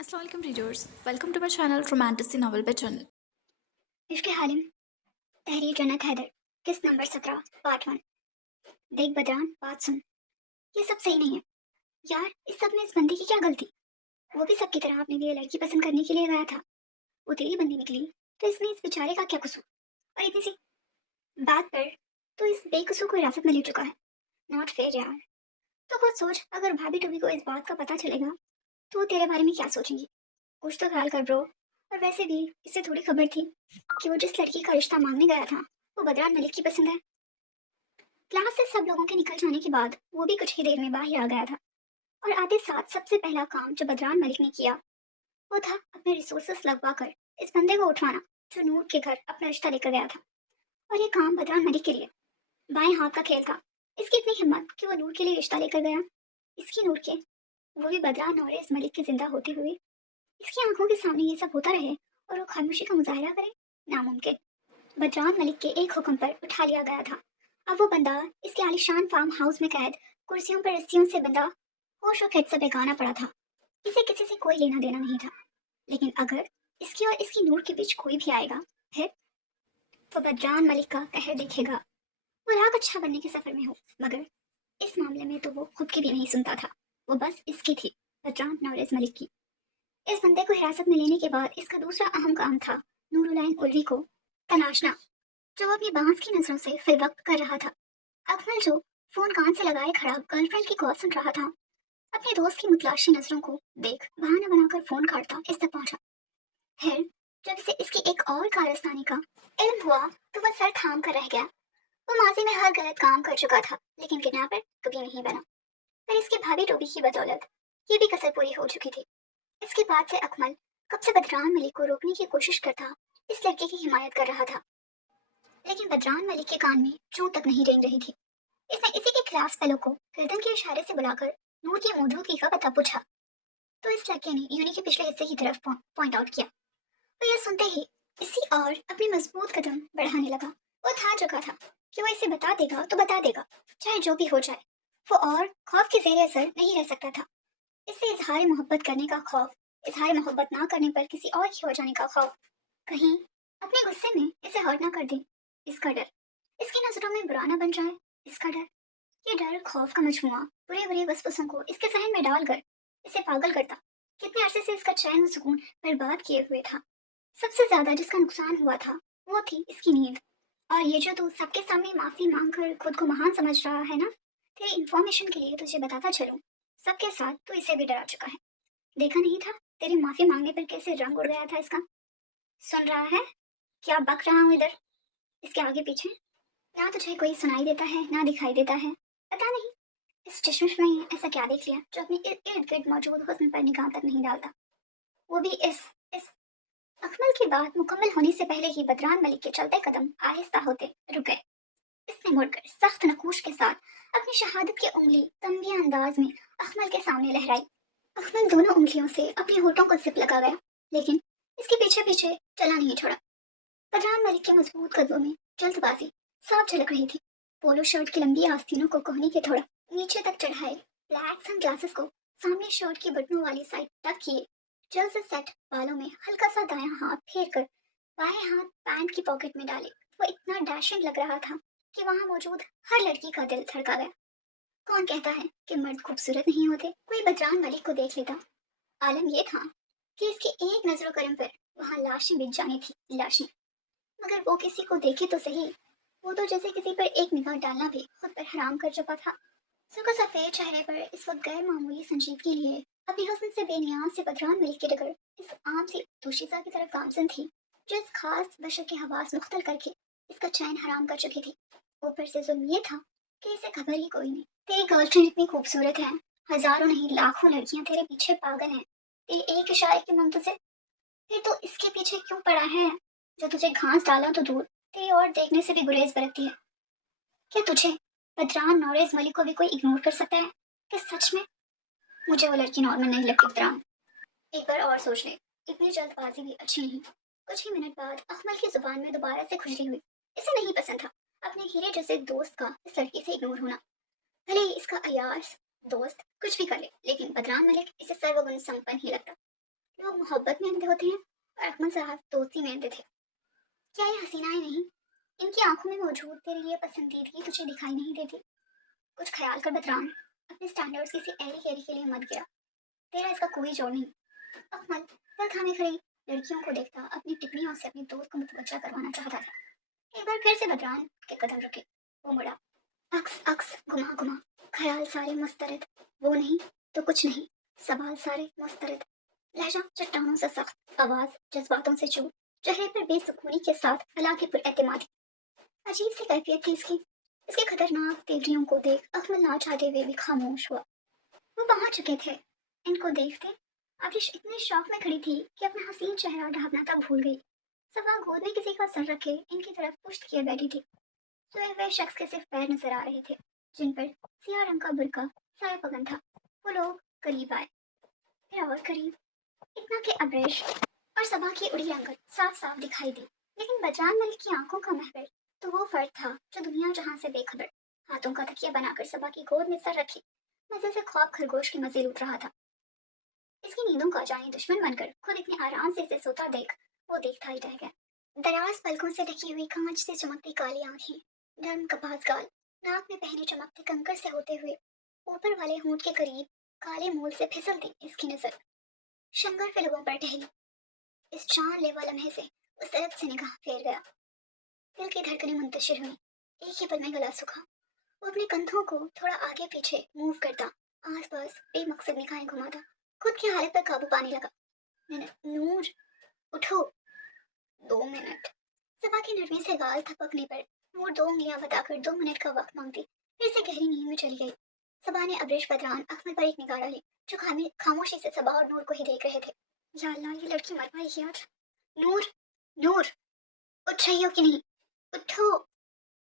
السلام علیکم readers, welcome to my channel رومانٹسی ناول بائی چینل۔ عشق حالم تحریر جنت حیدر قسط نمبر 17 پارٹ 1۔ دیکھ بدران، بات سن، یہ سب صحیح نہیں ہے یار۔ اس سب میں اس بندے کی کیا غلطی؟ وہ بھی سب کی طرح اپنے لیے لڑکی پسند کرنے کے لیے گیا تھا، وہ تیری بندی نکلی تو اس میں اس بیچارے کا کیا قصور؟ اور اتنی سی بات پر تو اس بے قصور کو حراست میں لے چکا ہے، ناٹ فیئر یار۔ تو خود سوچ، اگر بھابھی ٹوبی کو اس بات کا پتہ چلے گا تو وہ تیرے بارے میں کیا سوچیں گی؟ کچھ تو خیال کر برو۔ اور ویسے بھی اسے تھوڑی خبر تھی کہ وہ جس لڑکی کا رشتہ مانگنے گیا تھا وہ بدران ملک کی پسند ہے۔ کلاس سے سب لوگوں کے نکل جانے کے بعد وہ بھی کچھ ہی دیر میں باہر آ گیا تھا، اور آتے ساتھ سب سے پہلا کام جو بدران ملک نے کیا وہ تھا اپنے ریسورسز لگوا کر اس بندے کو اٹھوانا جو نور کے گھر اپنا رشتہ لے کر گیا تھا۔ اور یہ کام بدران ملک کے لیے بائیں ہاتھ کا کھیل تھا۔ اس کی اتنی ہمت کہ وہ نور کے لیے رشتہ لے کر گیا، اس کی نور کے، وہ بھی بدران نوریز ملک کے زندہ ہوتے ہوئے اس کی آنکھوں کے سامنے یہ سب ہوتا رہے اور وہ خاموشی کا مظاہرہ کرے، ناممکن۔ بدران ملک کے ایک حکم پر اٹھا لیا گیا تھا۔ اب وہ بندہ اس کے عالیشان فارم ہاؤس میں قید، کرسیوں پر رسیوں سے بندہ، ہوش و کھٹ سے بیگانہ پڑا تھا۔ اسے کسی سے کوئی لینا دینا نہیں تھا، لیکن اگر اس کی اور اس کی نور کے بیچ کوئی بھی آئے گا پھر تو بدران ملک کا قہر دیکھے گا۔ وہ لاکھ اچھا بننے کے سفر میں ہو، مگر اس معاملے میں تو وہ خود کی بھی نہیں سنتا تھا، وہ بس اس کی تھی، بدران نوریز ملک کی۔ اس بندے کو حراست میں لینے کے بعد اس کا دوسرا اہم کام تھا نور العین الوی کو تلاشنا، جو وہ اپنی بانس کی نظروں سے فی الوقت کر رہا تھا۔ اکمل جو فون کان سے لگائے کھڑا گرل فرینڈ کی کال سن رہا تھا، اپنے دوست کی متلاشی نظروں کو دیکھ بہانہ بنا کر فون کاٹتا اس تک پہنچا۔ پھر جب اسے اس کی ایک اور کارستانی کا علم ہوا تو وہ سر تھام کر رہ گیا۔ وہ ماضی میں ہر غلط کام کر چکا تھا لیکن کڈنیپر کبھی نہیں بنا۔ پھر اس کی بھابھی ٹوبی کی بدولت یہ بھی کسر پوری ہو چکی تھی۔ اس کے بعد سے اکمل کب سے بدران ملک کو روکنے کی کوشش کرتا، اس لڑکے کی حمایت کر رہا تھا، لیکن بدران ملک کے کان میں چوں تک نہیں رینگ رہی تھی۔ اس نے اسی کے کلاس فیلو کو گردن کے اشارے سے بلا کر نور کی موجودگی کا پتہ پوچھا، تو اس لڑکے نے یونی کے پچھلے حصے کی طرف پوائنٹ آؤٹ کیا۔ وہ یہ سنتے ہی اسی اور اپنی مضبوط قدم بڑھانے لگا۔ وہ تھا چکا تھا کہ وہ اسے بتا دے گا تو بتا دے گا، چاہے جو بھی ہو جائے۔ وہ اور خوف کے زیر اثر نہیں رہ سکتا تھا، اس سے اظہار محبت کرنے کا خوف، اظہار محبت نہ کرنے پر کسی اور کی ہو جانے کا خوف، کہیں اپنے غصے میں اسے ہرٹ نہ کر دے، اس کا ڈر، اس کی نظروں میں برا نہ بن جائے، اس کا ڈر۔ یہ ڈر خوف کا مجموعہ برے برے وسوسوں کو اس کے ذہن میں ڈال کر اسے پاگل کرتا۔ کتنے عرصے سے اس کا چین و سکون برباد کیے ہوئے تھا۔ سب سے زیادہ جس کا نقصان ہوا تھا وہ تھی اس کی نیند۔ اور یہ جو تو سب کے سامنے معافی مانگ کر خود کو مہان سمجھ رہا ہے نا، تیری انفارمیشن کے لیے تجھے بتاتا چلوں، سب کے ساتھ تو اسے بھی ڈرا چکا ہے۔ دیکھا نہیں تھا تیری معافی مانگنے پر کیسے رنگ اڑ گیا تھا اس کا؟ سن رہا ہے کیا بک رہا ہوں ادھر اس کے آگے پیچھے؟ نہ تجھے کوئی سنائی دیتا ہے نہ دکھائی دیتا ہے، پتا نہیں اس چشمش میں ایسا کیا دیکھ لیا جو اپنی ارد گرد موجود حسن پر نگاہ تک نہیں ڈالتا، وہ بھی اس اکمل کی بات مکمل ہونے سے پہلے ہی بدران ملک کے چلتے قدم آہستہ ہوتے رک گئے۔ اس نے مڑ کر سخت نقوش کے ساتھ اپنی شہادت کی انگلی تنبیہ انداز میں اکمل کے سامنے لہرائی۔ اکمل دونوں انگلیوں سے اپنے ہونٹوں کو زپ لگا گیا، لیکن اس کے پیچھے پیچھے چلا نہیں چھوڑا۔ بدران ملک کے مضبوط قدموں میں جلد بازی صاف جھلک رہی تھی۔ پولو شرٹ کی لمبی آستینوں کو کوہنی کے تھوڑا نیچے تک چڑھائے، بلیک سن گلاسز کو سامنے شرٹ کی بٹنوں والی سائڈ ٹک کیے، جلد سے سیٹ بالوں میں ہلکا سا دایاں ہاتھ پھیر کر بائیں ہاتھ پینٹ کی پاکٹ میں ڈالے، وہ اتنا ڈیشنگ لگ رہا تھا کہ وہاں موجود ہر لڑکی کا دل دھڑکا گیا۔ کون کہتا ہے کہ مرد خوبصورت نہیں ہوتے؟ کوئی بدران ملک کو دیکھ لیتا۔ عالم یہ تھا کہ اس کی ایک نظر و کرم پر وہاں لاشیں بچ جانی تھی، لاشیں، مگر وہ کسی کو دیکھے تو صحیح، وہ تو جیسے کسی پر ایک نگاہ ڈالنا بھی خود پر حرام کر چکا تھا۔ سکھ سفید چہرے پر اس وقت غیر معمولی سنجیدگی لیے اپنی حسن سے بے نیاز سے بدران ملک کی ڈگر اس عام سی دوشیزہ کی طرف گامزن تھی جو اس خاص بشر کے حواس مختل کر کے اس کا چین حرام کر چکی تھی۔ اوپر سے ظلم یہ تھا کہ اسے خبر ہی کوئی نہیں۔ تیری گرل فرینڈ اتنی خوبصورت ہے، ہزاروں نہیں لاکھوں لڑکیاں تیرے پیچھے پاگل ہیں تیرے ایک اشارے کے منتظر، پھر تو اس کے پیچھے کیوں پڑا ہے جو تجھے گھاس ڈالا تو دور تیری اور دیکھنے سے بھی گریز برتتی ہے؟ کیا تجھے بدران نوریز ملک کو بھی کوئی اگنور کر سکتا ہے کہ سچ میں؟ مجھے وہ لڑکی نارمل نہیں لگتی بدران، ایک بار اور سوچ لے، اتنی جلد بازی بھی اچھی نہیں۔ کچھ ہی منٹ بعد اکمل کی زبان میں دوبارہ سے کھجلی ہوئی۔ اسے نہیں پسند تھا اپنے ہیرے جیسے دوست کا اس لڑکی سے اگنور ہونا، بھلے ہی اس کا عیاش دوست کچھ بھی کر لے، لیکن بدران ملک اسے سرو گن سمپن ہی لگتا۔ लोग मोहब्बत में अंधे होते हैं और अकमल साहब दोस्ती में अंधे थे। क्या ये हसीनाएं नहीं? इनकी आंखों में मौजूद तेरे लिए पसंदीदगी तुझे दिखाई नहीं देती? कुछ ख्याल कर बदरान, अपने स्टैंडर्ड्स किसी ऐरी गैरी के लिए मत गिरा। तेरा इसका कोई जोड़ नहीं। अकमल दिल थामे खड़ी लड़कियों को देखता अपनी टिप्पणियों से अपने दोस्त को मुतवज्जा करवाना चाहता था। एक बार फिर से बदरान के कदम रुके। वो मुड़ा, अक्स अक्स घुमा घुमा, ख्याल सारे मुस्तरद, वो नहीं तो कुछ नहीं, सवाल सारे मुस्तरद। लहजा चट्टानों से सख्त, आवाज जज्बातों से चूर, चेहरे पर बेसुकूनी के साथ अला के पुरएतमादी। अजीब सी कैफियत थी इसकी। इसके खतरनाक तेवरियों को देख अकमल ना चाहते हुए भी खामोश हुआ। वो पहुंच चुके थे। इनको देखते आतिश इतने शौक में खड़ी थी कि अपना हसीन चेहरा ढांपना तक भूल गई। सवा गोद में किसी का सर रखे इनकी तरफ पुश्त किए बैठी थी। सोए हुए शख्स के सिर्फ पैर नजर आ रहे थे, जिन पर सियाह रंग का बुर्का साया पगन था। वो लोग करीब आए, फिर और करीब, इतना के अब्रेश और सबा की उड़ी रंगत साफ साफ दिखाई दी। लेकिन बदरान मलिक की आंखों का महवर तो वो फर्द था जो दुनिया जहां से बेखबर, हाथों का तकिया बनाकर सबा की गोद में सर रखी मजे से ख्वाब खरगोश के मजे लूट रहा था। इसकी नींदों का जाने दुश्मन बनकर खुद इतने आराम से इसे सोता देख वो देखता ही रह गया। दराज पलकों से ढकी हुई कांच से चमकती काली आंखें, नर्म कपास गाल, नाक में पहने चमकते कंकर से होते हुए ऊपर वाले होंठ के करीब काले मूल से फिसलती इसकी नजर शंगर के लोगों पर टहली। इस चांद लेवा लम्हे से उस तरफ से निगाह फेर गया। दिल की धड़कनें मुंतशिर हुई। एक ही पल में गला सूखा। वो अपने कंधों को थोड़ा आगे पीछे मूव करता, आसपास बेमकसद निगाहें घुमाता, खुद की हालत पर काबू पाने लगा। नूर, उठो। 2 मिनट। सबा की नरमी से गाल थपकने पर नूर 2 उंगलियां बताकर 2 मिनट का वक्त मांगती फिर से गहरी नींद में चली गई। सबा ने अब्रेश बदरान अकमल पर एक निगाह डाली, जो खामोशी से सबा और नूर को ही देख रहे थे। या अल्लाह, ये लड़की मर पाएगी आज। नूर, नूर, उठ रही हो कि नहीं? उठो।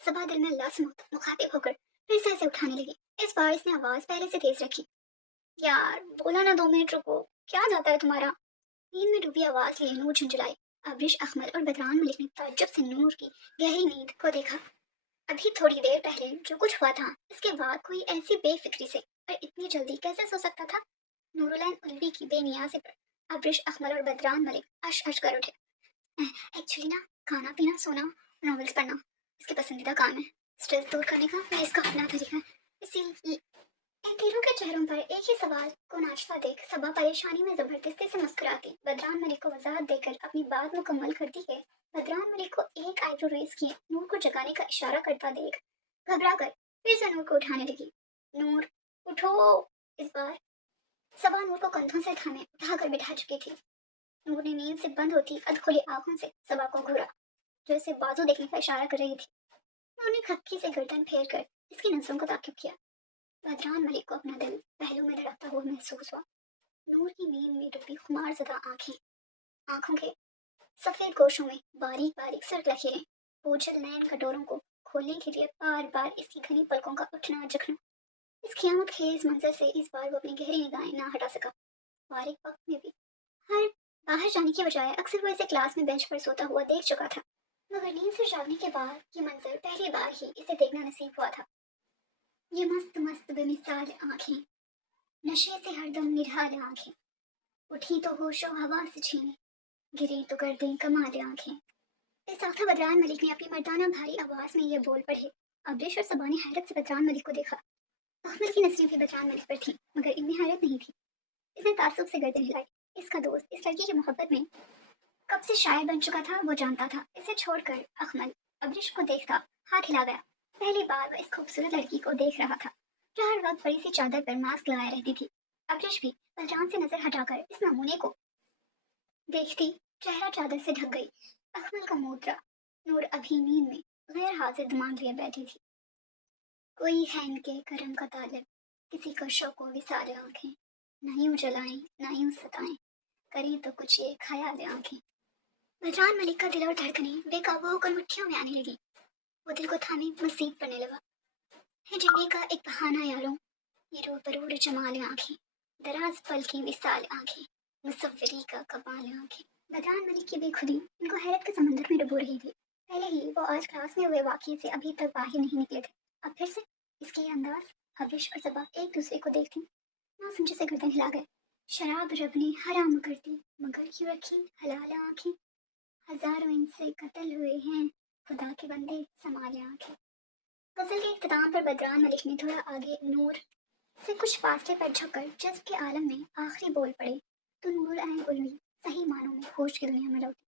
सबा दिल में अल्लाह से मुखातिब होकर फिर से इसे उठाने लगी। इस बार इसने आवाज पहले से तेज रखी। यार बोला ना 2 मिनट रुको, क्या जाता है तुम्हारा? नींद में डूबी आवाज लिए नूर झुंझुलाई। अब्रिश अहमद और बदरान मलिक ने ताज्जुब से नूर की गहरी नींद को देखा। अभी थोड़ी देर पहले जो कुछ हुआ था, इसके बाद कोई ऐसी बेफिक्री से और इतनी जल्दी कैसे सो सकता था? नूरुलैन उल्वी की बेनियाजी पर अब्रिश अहमद और बदरान मलिक अश अश कर उठे। एक्चुअली ना, खाना पीना सोना नॉवेल्स पढ़ना इसके पसंदीदा काम है। स्ट्रेस दूर करने का मैं इसका अपना तरीका है। इसी इन तीनों के चेहरों पर एक ही सवाल को नाचता देख सबा परेशानी में जबरदस्ती से मुस्कुराती बदरान मलिक को वजाहत देकर अपनी बात मुकम्मल करती है। बदरान मलिक को एक आईब्रो रेस किए नूर को जगाने का इशारा करता देख घबरा कर फिर से नूर को उठाने लगी। नूर, उठो। इस बार सबा नूर को कंधों से थामे उठाकर बिठा चुकी थी। नूर ने नींद से बंद होती अधखुली आंखों से सबा को घूरा, जो इसे बाजू देखने का इशारा कर रही थी। नूर ने खक्की से गर्दन फेर कर इसकी नजरों को ताक़िब किया। बदरान मलिक को अपना दिल पहलू में धड़कता हुआ महसूस हुआ। नूर की नींद में डूबी खुमारज़दा आंखें, आंखों के सफेद गोशों में बारीक बारीक सिर्क लकीरें, बोझल नयन कटोरों को खोलने के लिए बार बार इसकी घनी पलकों का उठना जखना। इस खियामत खेज मंजर से इस बार वो अपनी गहरी निगाहें ना हटा सका। बारीक वक्त में भी हर बाहर जाने के बजाय अक्सर वो इसे क्लास में बेंच पर सोता हुआ देख चुका था, मगर नींद से जागने के बाद ये मंजर पहली बार ही इसे देखना नसीब हुआ था। ये मस्त मस्त बेमिसाल आंखें, नशे से हरदम निढाल आंखें, उठी तो होशो हवा से छीने, गिरी तो कर दें कमाल आंखें। इस आखिर बदरान मलिक ने अपनी मर्दाना भारी आवाज में ये बोल पढ़े। अब्रिश और सबा ने हैरत से बदरान मलिक को देखा। अहमद की नजरें भी बदरान मलिक पर थीं, मगर इनमें हैरत नहीं थी। इसने तासुब से गर्दन हिलाई। इसका दोस्त इस लड़की की मोहब्बत में कब से शायर बन चुका था वो जानता था। इसे छोड़कर अहमद अब्रिश को देखता हाथ हिला गया। पहली बार वह इस खूबसूरत लड़की को देख रहा था, जो हर वक्त बड़ी सी चादर पर मास्क लगाए रहती थी। अब्रिश भी बलरान से नजर हटाकर इस नमूने को देखती चेहरा चादर से ढक गई। अहमद का मुद्रा। नूर अभी नींद में गैर हाजिर दिमाग लिए बैठी थी। कोई है इनके करम का तालब, किसी को शौक विसाल आंखें, ना यूं जलाएं ना यूं सताएं, करें तो कुछ ये ख्याल आंखें। बदरान मलिक का दिल और धड़कनें बेकाबू होकर मुट्ठियों में आने लगी। वो दिल को थामे मसीद पड़ने लगा। है जीने का एक बहाना यारों, ये रो बरूर जमाल आंखें, दराज पल की विसाल आंखें, मुसव्वरी का कमाल आंखें। बदरान मलिक की बेखुदी इनको हैरत के समंदर में डुबो रही थी। पहले ही वो आज क्लास में हुए वाकये से अभी तक बाहर नहीं निकले थे। अब फिर से इसके ये अंदाज। हविश और सबा एक दूसरे को देखती ना समझे से गर्दन हिला गए। शराब रब ने हराम कर दी मगर क्यों रखी हलाल आंखें, हजारों इनसे कत्ल हुए हैं खुदा के बंदे संभाले आंखें। गजल के इख्तिताम पर बदरान मलिक ने थोड़ा आगे नूर से कुछ फासले पर झुककर जज्ब के आलम में आखिरी बोल पड़े, तो नूरुल ऐन गुल हुई, सही मानों में होश गिर में मिलौटी।